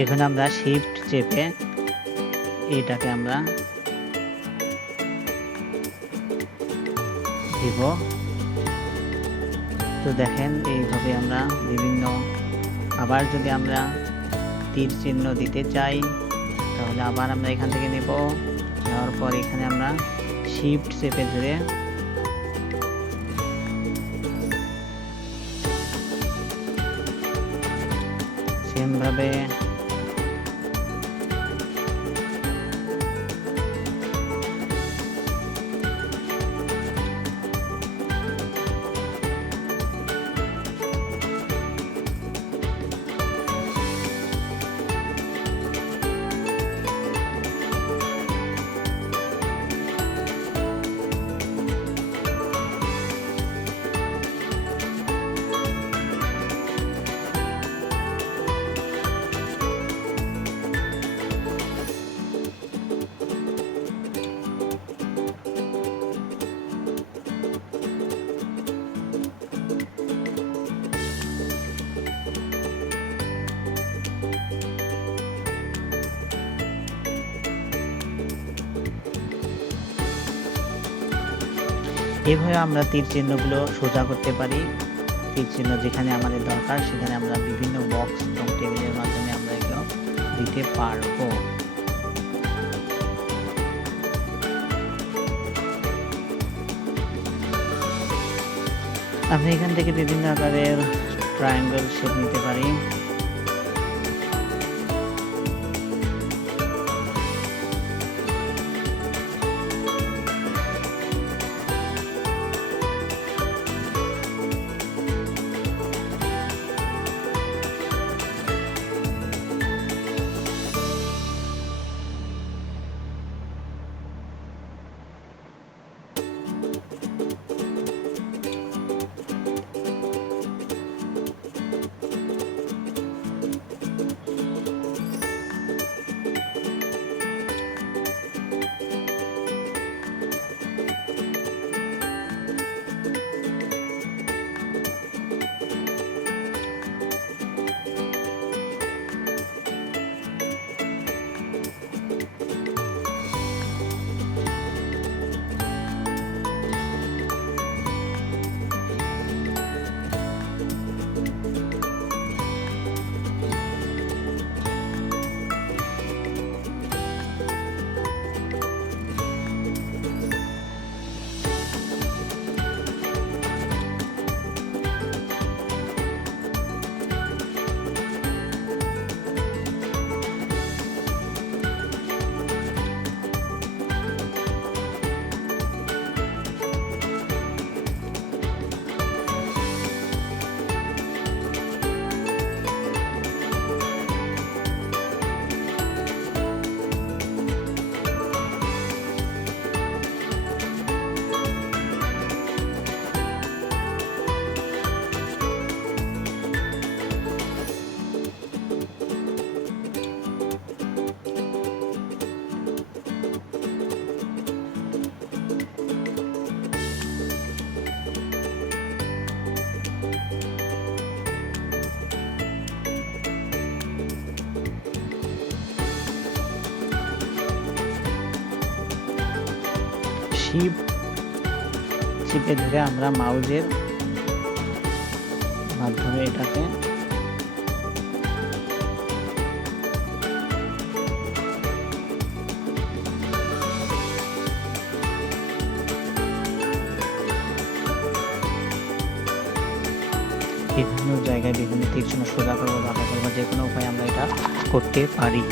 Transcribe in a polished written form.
এখানে আমরা শিফট চেপে এটাকে আমরা দিব। তো দেখেন এইভাবে আমরা বিভিন্ন, আবার যদি আমরা তীর চিহ্ন দিতে চাই তাহলে আবার আমরা এখান থেকে নেব, নেওয়ার পর এখানে আমরা শিফট চেপে ধরে সেমভাবে এভাবে আমরা তীর চিহ্নগুলো সোজা করতে পারি। তীর চিহ্ন যেখানে আমাদের দরকার সেখানে আমরা বিভিন্ন বক্স এবং টেবিলের মাধ্যমে আমরা এগুলো দিতে পারবো। আমরা এখান থেকে বিভিন্ন আকারের ট্রায়াঙ্গেল শেপ নিতে পারি। শিফট চেপে ধরে আমরা মাউসের মাধ্যমে এটাকে বিভিন্ন জায়গায় বিভিন্ন তীর চিহ্ন সোজা করবো, বাঁকা করবো, যে কোনো উপায়ে আমরা এটা করতে পারি।